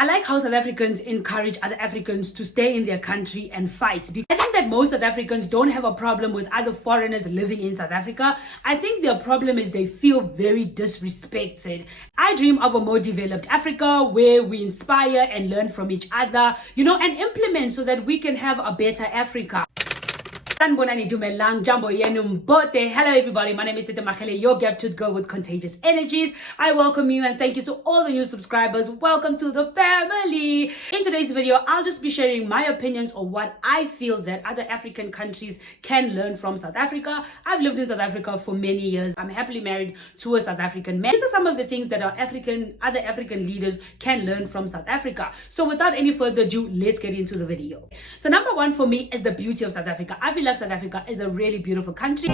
I like how South Africans encourage other Africans to stay in their country and fight. I think that most South Africans don't have a problem with other foreigners living in South Africa. I think their problem is they feel very disrespected. I dream of a more developed Africa where we inspire and learn from each other, and implement so that we can have a better Africa. Hello everybody, my name is Tete Makele, your gap-toothed girl with contagious energies. I welcome you and thank you to all the new subscribers. Welcome to the family. In today's video, I'll just be sharing my opinions on what I feel that other African countries can learn from South Africa. I've lived in South Africa for many years. I'm happily married to a South African man. These are some of the things that other African leaders can learn from South Africa. So without any further ado, let's get into the video. So number one for me is the beauty of South Africa. I feel like South Africa is a really beautiful country.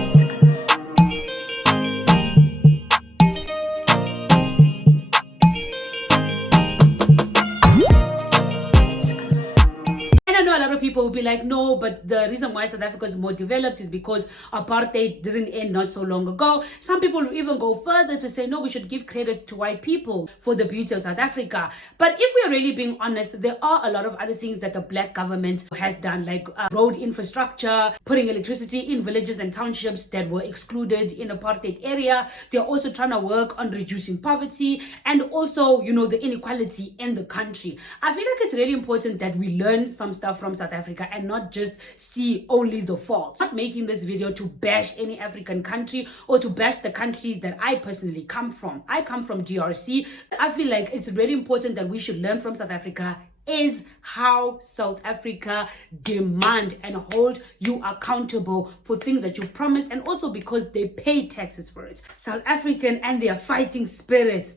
A lot of people will be like, no, but the reason why South Africa is more developed is because apartheid didn't end not so long ago. Some people will even go further to say, no, we should give credit to white people for the beauty of South Africa. But if we're really being honest, there are a lot of other things that the black government has done, like road infrastructure, putting electricity in villages and townships that were excluded in apartheid area. They're also trying to work on reducing poverty and also, the inequality in the country. I feel like it's really important that we learn some stuff from South Africa and not just see only the faults. I'm not making this video to bash any African country or to bash the country that I personally come from. I come from DRC. I feel like it's really important that we should learn from South Africa is how South Africa demand and hold you accountable for things that you promise, and also because they pay taxes for it. South African and their fighting spirit.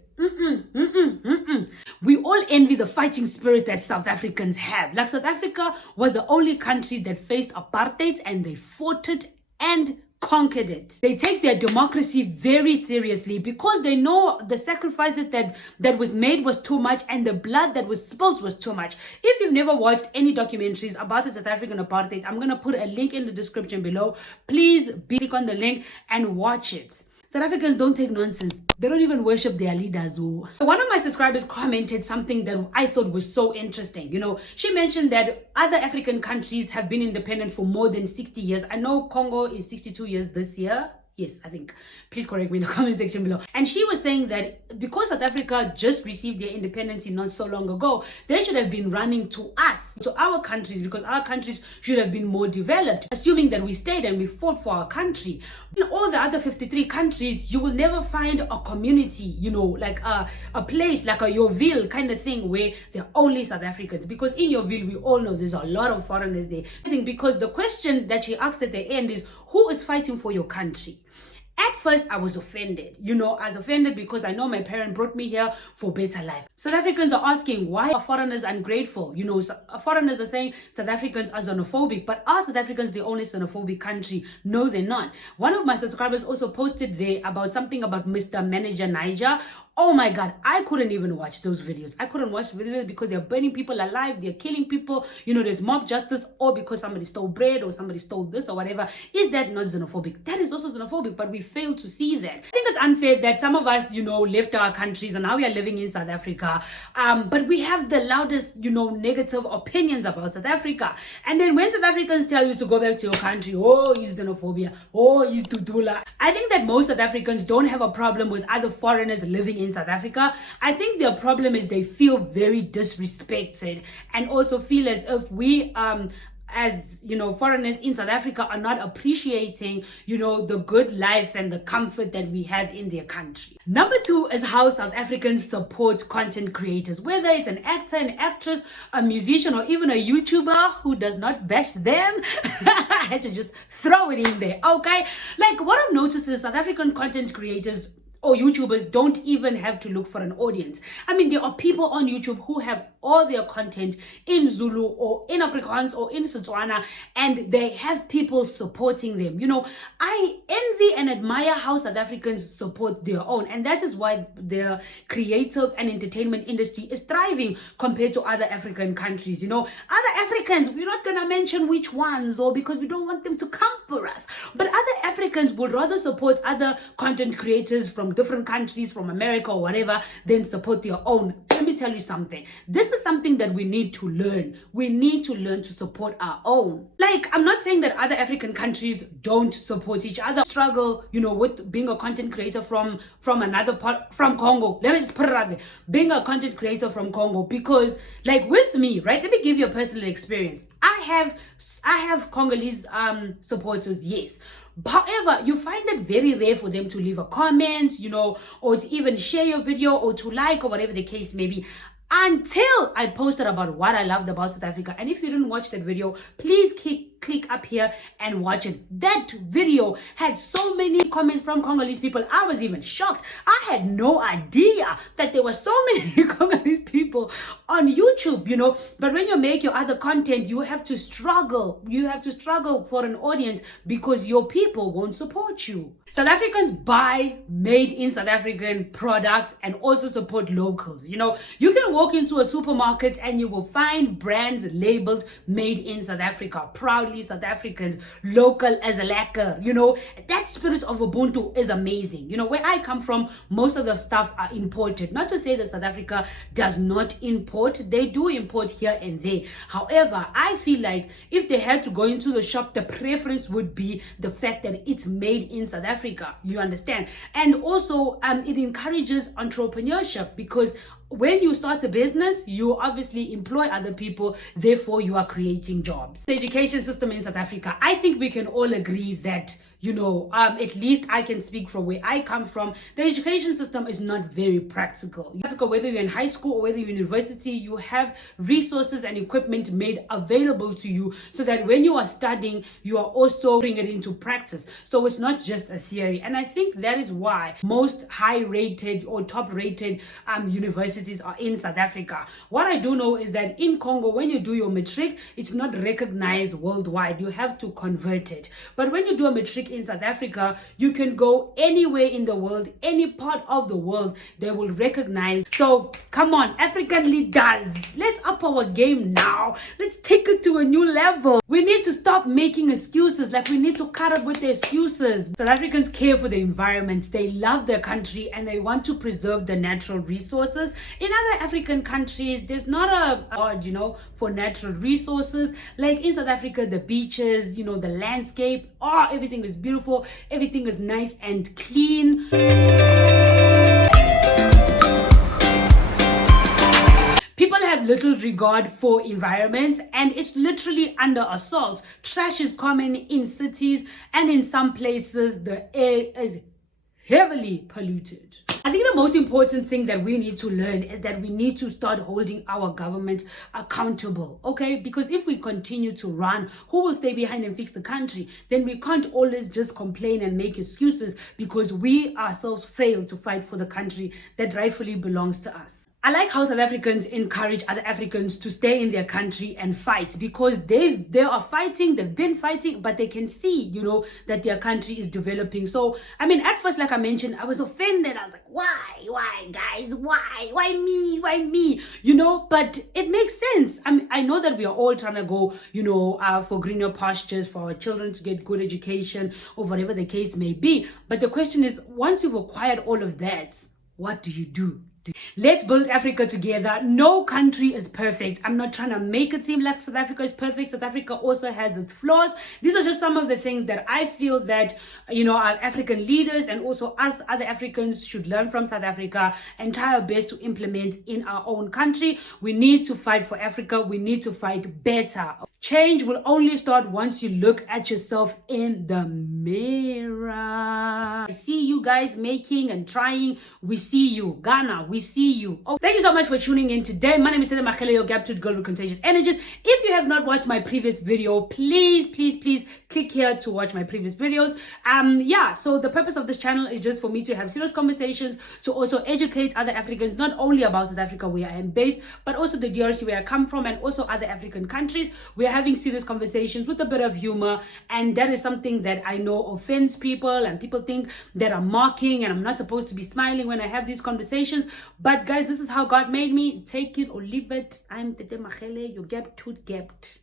We all envy the fighting spirit that South Africans have. Like, South Africa was the only country that faced apartheid and they fought it and conquered it. They take their democracy very seriously because they know the sacrifices that was made was too much and the blood that was spilled was too much. If you've never watched any documentaries about the South African apartheid, I'm going to put a link in the description below. Please click on the link and watch it. South Africans don't take nonsense. They don't even worship their leaders. One of my subscribers commented something that I thought was so interesting. She mentioned that other African countries have been independent for more than 60 years. I know Congo is 62 years this year. Yes, I think. Please correct me in the comment section below. And she was saying that because South Africa just received their independence not so long ago, they should have been running to us, to our countries, because our countries should have been more developed, assuming that we stayed and we fought for our country. In all the other 53 countries, you will never find a community, like a place, like a Yeoville kind of thing where there are only South Africans. Because in Yeoville, we all know there's a lot of foreigners there. I think because the question that she asked at the end is, who is fighting for your country? At first, I was offended. I was offended because I know my parents brought me here for better life. South Africans are asking, why are foreigners ungrateful? Foreigners are saying South Africans are xenophobic, but are South Africans the only xenophobic country? No, they're not. One of my subscribers also posted there about something about Mr. Manager Niger. Oh my God, I couldn't even watch those videos. I couldn't watch videos because they're burning people alive, they're killing people, there's mob justice, or because somebody stole bread or somebody stole this or whatever. Is that not xenophobic? That is also xenophobic, but we fail to see that. I think it's unfair that some of us, left our countries and now we are living in South Africa. But we have the loudest, negative opinions about South Africa. And then when South Africans tell you to go back to your country, oh, he's xenophobia, oh, he's tutula. I think that most South Africans don't have a problem with other foreigners living in South Africa. I think their problem is they feel very disrespected and also feel as if we as foreigners in South Africa are not appreciating the good life and the comfort that we have in their country. Number two is how South Africans support content creators, whether it's an actor, an actress, a musician, or even a YouTuber who does not bash them. I had to just throw it in there. Okay, like what I've noticed is South African content creators or YouTubers don't even have to look for an audience. I mean, there are people on YouTube who have all their content in Zulu or in Afrikaans or in Setswana, and they have people supporting them. I envy and admire how South Africans support their own, and that is why the creative and entertainment industry is thriving compared to other African countries. Other Africans, we're not gonna mention which ones, or because we don't want them to come for us, but other Africans would rather support other content creators from from different countries, from America or whatever, then support their own. Let me tell you something. This is something that we need to learn. We need to learn to support our own. Like, I'm not saying that other African countries don't support each other. Struggle, with being a content creator from another part, from Congo. Let me just put it out there. Being a content creator from Congo, because like with me, right? Let me give you a personal experience. I have Congolese supporters, yes. However, you find it very rare for them to leave a comment, or to even share your video or to like or whatever the case may be. Until I posted about what I loved about South Africa. And if you didn't watch that video, please click up here and watch it. That video had so many comments from Congolese people. I was even shocked. I had no idea that there were so many Congolese people on YouTube, But when you make your other content, you have to struggle. You have to struggle for an audience because your people won't support you. South Africans buy made in South African products and also support locals. You can walk into a supermarket and you will find brands labeled made in South Africa, proudly South Africans, local as a lacquer. That spirit of Ubuntu is amazing. Where I come from, most of the stuff are imported. Not to say that South Africa does not import. They do import here and there. However, I feel like if they had to go into the shop, the preference would be the fact that it's made in South Africa. You understand? And also it encourages entrepreneurship, because when you start a business, you obviously employ other people, therefore you are creating jobs. The education system in South Africa, I think we can all agree that at least I can speak from where I come from. The education system is not very practical. In Africa, whether you're in high school or whether you're in university, you have resources and equipment made available to you so that when you are studying, you are also bringing it into practice. So it's not just a theory. And I think that is why most high-rated or top-rated universities are in South Africa. What I do know is that in Congo, when you do your matric, it's not recognized worldwide. You have to convert it. But when you do a matric in South Africa, you can go anywhere in the world, any part of the world, they will recognize. So come on, African leaders, let's up our game now. Let's take it to a new level. We need to stop making excuses. Like, we need to cut up with the excuses. South Africans care for the environment. They love their country and they want to preserve the natural resources. In other African countries, there's not a god, for natural resources. Like in South Africa, the beaches, the landscape, everything is beautiful, everything is nice and clean. People have little regard for environments and it's literally under assault. Trash is common in cities, and in some places the air is heavily polluted. I think the most important thing that we need to learn is that we need to start holding our government accountable, okay? Because if we continue to run, who will stay behind and fix the country? Then we can't always just complain and make excuses because we ourselves fail to fight for the country that rightfully belongs to us. I like how South Africans encourage other Africans to stay in their country and fight, because they are fighting, they've been fighting, but they can see, that their country is developing. So, at first, like I mentioned, I was offended. I was like, why, guys, why me, but it makes sense. I know that we are all trying to go, for greener pastures, for our children to get good education or whatever the case may be. But the question is, once you've acquired all of that, what do you do? Let's build Africa together. No country is perfect. I'm not trying to make it seem like South Africa is perfect. South Africa also has its flaws. These are just some of the things that I feel that, our African leaders and also us other Africans should learn from South Africa and try our best to implement in our own country. We need to fight for Africa. We need to fight better. Change will only start once you look at yourself in the mirror. I see you guys making and trying. We see you. Ghana, we see you. Thank you so much for tuning in today. My name is Senegal, your gap tooth girl with contagious energies. If you have not watched my previous video, please click here to watch my previous videos. So the purpose of this channel is just for me to have serious conversations, to also educate other Africans, not only about South Africa where I am based, but also the DRC where I come from, and also other African countries. We are having serious conversations with a bit of humor, and that is something that I know offends people, and people think that I'm mocking and I'm not supposed to be smiling when I have these conversations. But guys, this is how God made me. Take it or leave it. I'm Tete Machele, your gap tooth gapped.